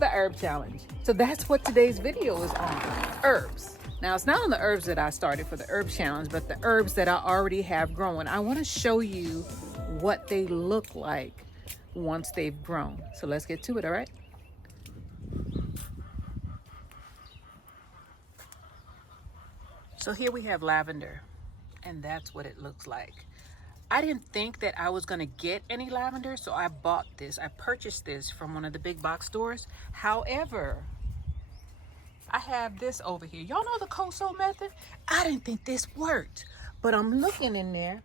the herb challenge. So that's what today's video is on, herbs. Now it's not on the herbs that I started for the herb challenge, but the herbs that I already have growing. I want to show you what they look like once they've grown. So let's get to it, all right? So here we have lavender, and that's what it looks like. I didn't think that I was gonna get any lavender, so I bought this. I purchased this from one of the big box stores. However, I have this over here. Y'all know the Koso method? I didn't think this worked, but I'm looking in there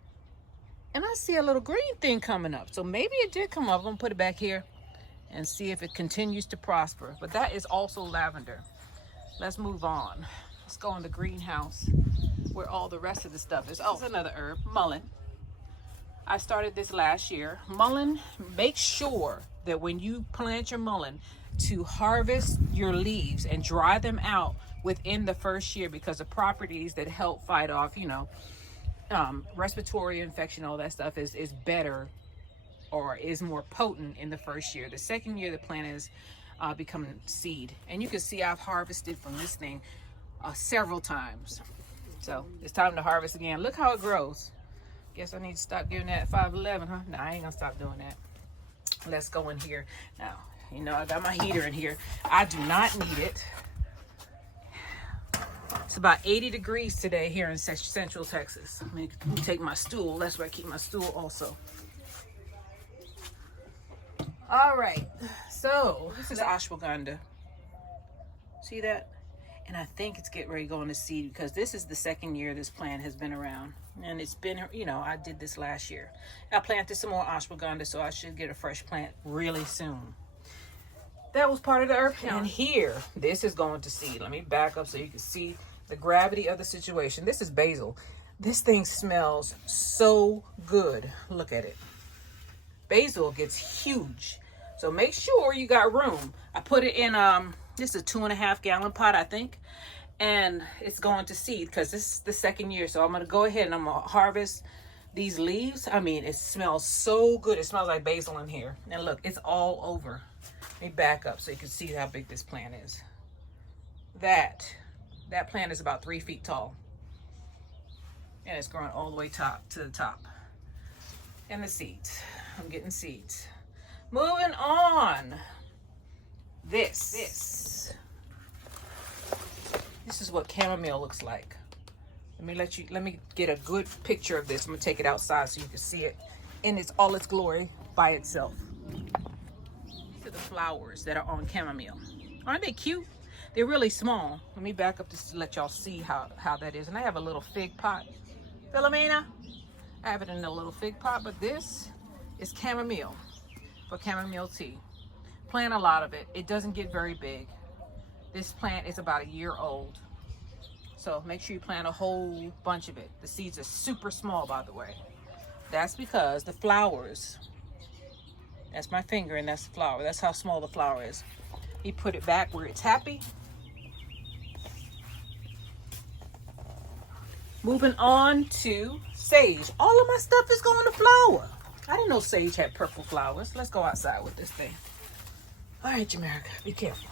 and I see a little green thing coming up. So maybe it did come up. I'm gonna put it back here and see if it continues to prosper. But that is also lavender. Let's move on. Let's go in the greenhouse where all the rest of the stuff is. Oh, it's another herb, mullen. I started this last year. Mullen, make sure that when you plant your mullen to harvest your leaves and dry them out within the first year, because the properties that help fight off, respiratory infection, all that stuff is better or is more potent in the first year. The second year, the plant is becoming seed. And you can see I've harvested from this thing several times. So it's time to harvest again. Look how it grows. Guess I need to stop giving that 511, huh? No, I ain't gonna stop doing that. Let's go in here. Now, I got my heater in here. I do not need it. It's about 80 degrees today here in Central Texas. Let me take my stool. That's where I keep my stool also. All right, so this is ashwagandha. See that? And I think it's getting ready to go into seed because this is the second year this plant has been around. And it's been, I did this last year. I planted some more ashwagandha, so I should get a fresh plant really soon. That was part of the herb challenge. And here, this is going to seed. Let me back up so you can see the gravity of the situation. This is basil. This thing smells so good. Look at it. Basil gets huge. So make sure you got room. I put it in, this is a 2.5 gallon pot, I think. And it's going to seed because this is the second year. So I'm going to go ahead and I'm going to harvest these leaves. I mean, it smells so good. It smells like basil in here. And look, it's all over. Let me back up so you can see how big this plant is. That plant is about 3 feet tall. And it's growing all the way to the top. And the seeds. I'm getting seeds. Moving on. This is what chamomile looks like. Let me get a good picture of this. I'm gonna take it outside so you can see it in all its glory by itself. These are the flowers that are on chamomile. Aren't they cute? They're really small. Let me back up just to let y'all see how that is. And I have a little fig pot. Philomena, I have it in a little fig pot, but this is chamomile for chamomile tea. Plant a lot of it. It doesn't get very big. This plant is about a year old. So make sure you plant a whole bunch of it. The seeds are super small, by the way. That's because the flowers, that's my finger and that's the flower. That's how small the flower is. You put it back where it's happy. Moving on to sage. All of my stuff is going to flower. I didn't know sage had purple flowers. Let's go outside with this thing. All right, Jamaica, be careful.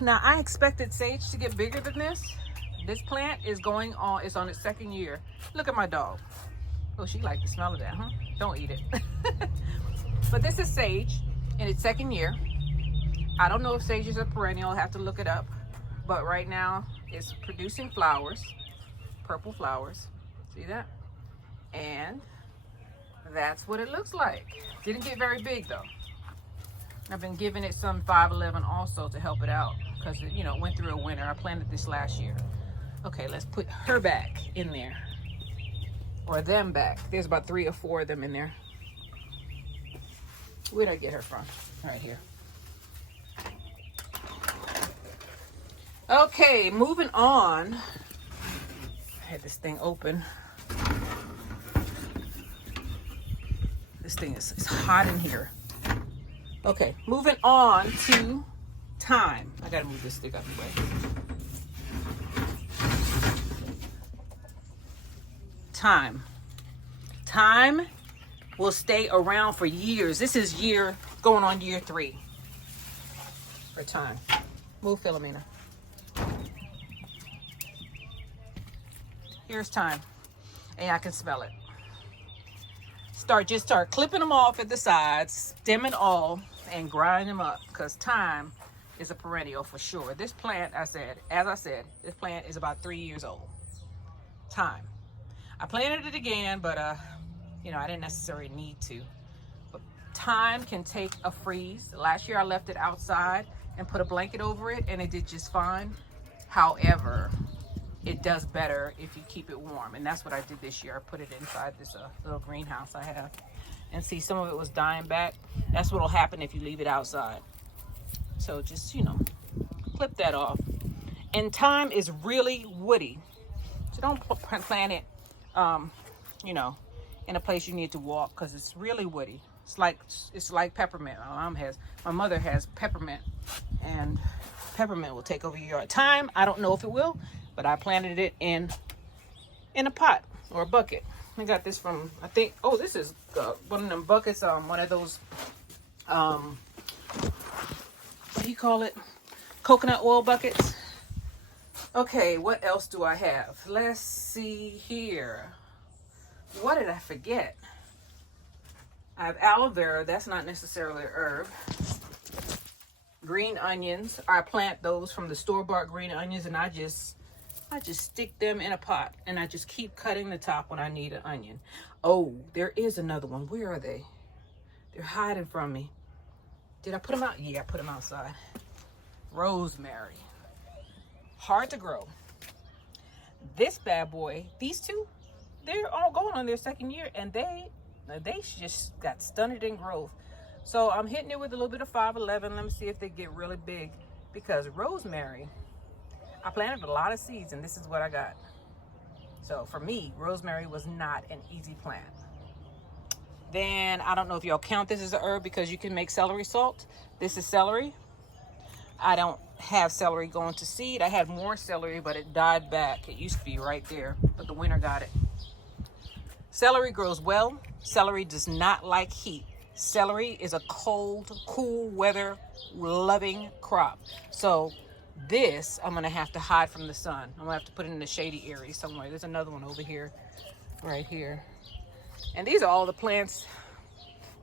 Now, I expected sage to get bigger than this. This plant is on its second year. Look at my dog. Oh, she liked the smell of that, huh? Don't eat it. But this is sage in its second year. I don't know if sage is a perennial. I'll have to look it up. But right now, it's producing flowers, purple flowers. See that? And that's what it looks like. Didn't get very big, though. I've been giving it some 511 also to help it out because it, went through a winter. I planted this last year. Okay, let's put her back in there. Or them back. There's about 3 or 4 of them in there. Where'd I get her from? Right here. Okay, moving on. I had this thing open. This thing is hot in here. Okay, moving on to thyme. I gotta move this stick out of the way. Thyme. Thyme will stay around for years. This is year going on year 3 for thyme. Move, Philomena. Here's thyme, and I can smell it. Just start clipping them off at the sides, stem it all, and grind them up, because thyme is a perennial for sure. This plant, as I said, this plant is about 3 years old. Thyme. I planted it again, but you know, I didn't necessarily need to. But thyme can take a freeze. Last year I left it outside and put a blanket over it, and it did just fine. However, it does better if you keep it warm, and that's what I did this year. I put it inside this little greenhouse I have, and see, some of it was dying back. That's what'll happen if you leave it outside. So just, you know, clip that off. And thyme is really woody, so don't plant it you know, in a place you need to walk, because it's really woody. It's like peppermint. My mother has peppermint, and peppermint will take over your yard. Thyme, I don't know if it will, but I planted it in a pot or a bucket. I got this from, I think, oh, this is one of them buckets, one of those, what do you call it? Coconut oil buckets. Okay, what else do I have? Let's see here. What did I forget? I have aloe vera. That's not necessarily a herb. Green onions. I plant those from the store-bought green onions, and I just stick them in a pot, and I just keep cutting the top when I need an onion. Oh, there is another one. Where are they? They're hiding from me. Did I put them out? Yeah, I put them outside. Rosemary. Hard to grow. This bad boy, these two, they're all going on their 2nd year, and they just got stunted in growth. So I'm hitting it with a little bit of 511. Let me see if they get really big, because rosemary, I planted a lot of seeds, and this is what I got. So for me, rosemary was not an easy plant. Then I don't know if y'all count this as a herb, because you can make celery salt. This is celery. I don't have celery going to seed. I had more celery, but it died back. It used to be right there, but the winter got it. Celery grows well. Celery does not like heat. Celery is a cold, cool weather loving crop. So this, I'm gonna have to hide from the sun. I'm gonna have to put it in a shady area somewhere. There's another one over here, right here. And these are all the plants.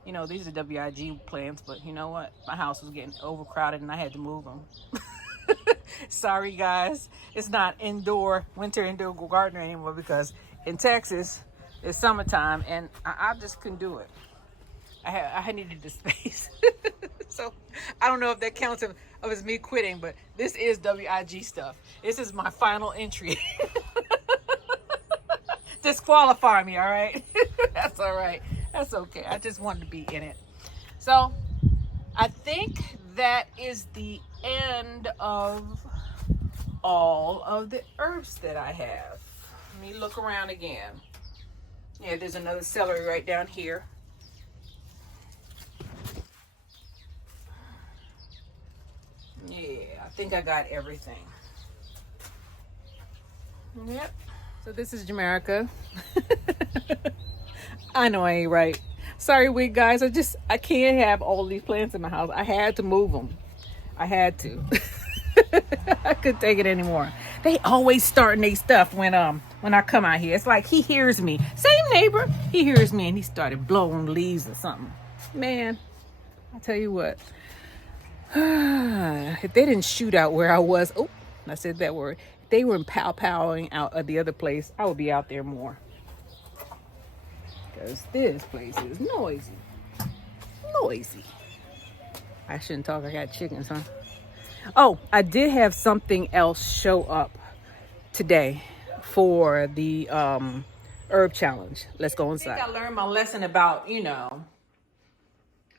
You know, these are WIG plants, but you know what? My house was getting overcrowded and I had to move them. Sorry guys, it's not winter indoor gardener anymore, because in Texas it's summertime and I just couldn't do it. I needed the space. So I don't know if that counts of as me quitting, but this is WIG stuff. This is my final entry. Disqualify me, all right? That's all right. That's okay. I just wanted to be in it. So I think that is the end of all of the herbs that I have. Let me look around again. Yeah, there's another celery right down here. Yeah, I think I got everything. Yep. So this is Jamaica. I know I ain't right. Sorry, wig guys. I can't have all these plants in my house. I had to move them. I had to. I couldn't take it anymore. They always starting their stuff when I come out here. It's like he hears me. Same neighbor. He hears me and he started blowing leaves or something. Man, I tell you what. If they didn't shoot out where I was, oh, I said that word. If they were pow-powing out of the other place, I would be out there more. Because this place is noisy. Noisy. I shouldn't talk. I got chickens, huh? Oh, I did have something else show up today for the herb challenge. Let's go inside. I think I learned my lesson about,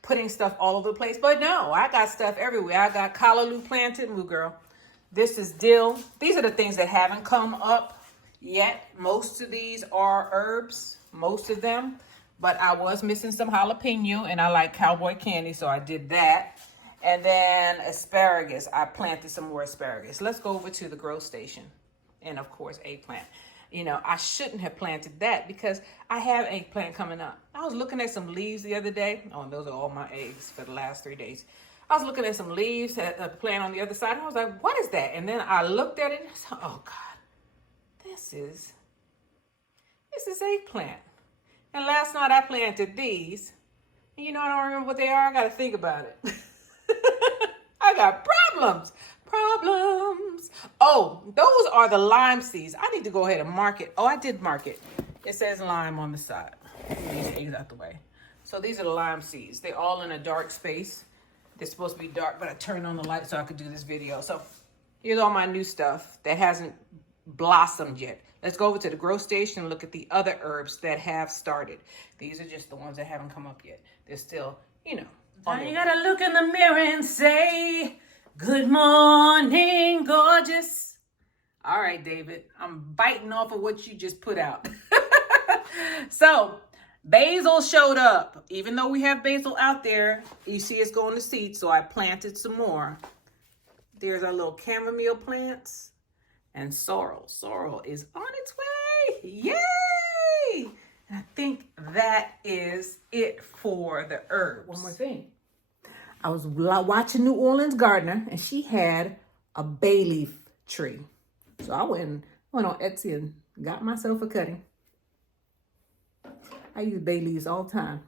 putting stuff all over the place. But no, I got stuff everywhere. I got callaloo planted. Ooh, girl. This is dill. These are the things that haven't come up yet. Most of these are herbs. Most of them. But I was missing some jalapeno, and I like cowboy candy, so I did that. And then asparagus. I planted some more asparagus. Let's go over to the grow station. And, of course, eggplant. you know, I shouldn't have planted that because I have an eggplant coming up. I was looking at some leaves the other day. Oh, and those are all my eggs for the last 3 days. I was looking at some leaves, at a plant on the other side, and I was like, what is that? And then I looked at it and I said, oh God, this is eggplant. And last night I planted these. And you know, I don't remember what they are. I got to think about it. I got problems. Oh, those are the lime seeds. I need to go ahead and mark it. Oh, I did mark it. It says lime on the side. Get these eggs out the way. So these are the lime seeds. They're all in a dark space. They're supposed to be dark, but I turned on the light so I could do this video. So here's all my new stuff that hasn't blossomed yet. Let's go over to the grow station and look at the other herbs that have started. These are just the ones that haven't come up yet. They're still, you know. Now you gotta look in the mirror and say, good morning, gorgeous. All right, David, I'm biting off of what you just put out. So, basil showed up. Even though we have basil out there, you see it's going to seed, so I planted some more. There's our little chamomile plants. And sorrel. Sorrel is on its way. Yay! And I think that is it for the herbs. One more thing. I was watching New Orleans Gardener, and she had a bay leaf tree. So I went on Etsy and got myself a cutting. I use bay leaves all the time,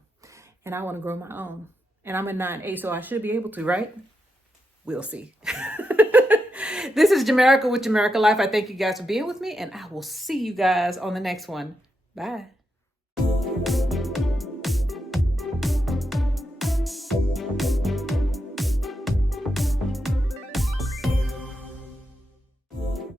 and I want to grow my own. And I'm a 9A, so I should be able to, right? We'll see. This is Jamerica with Jamerica Life. I thank you guys for being with me, and I will see you guys on the next one. Bye.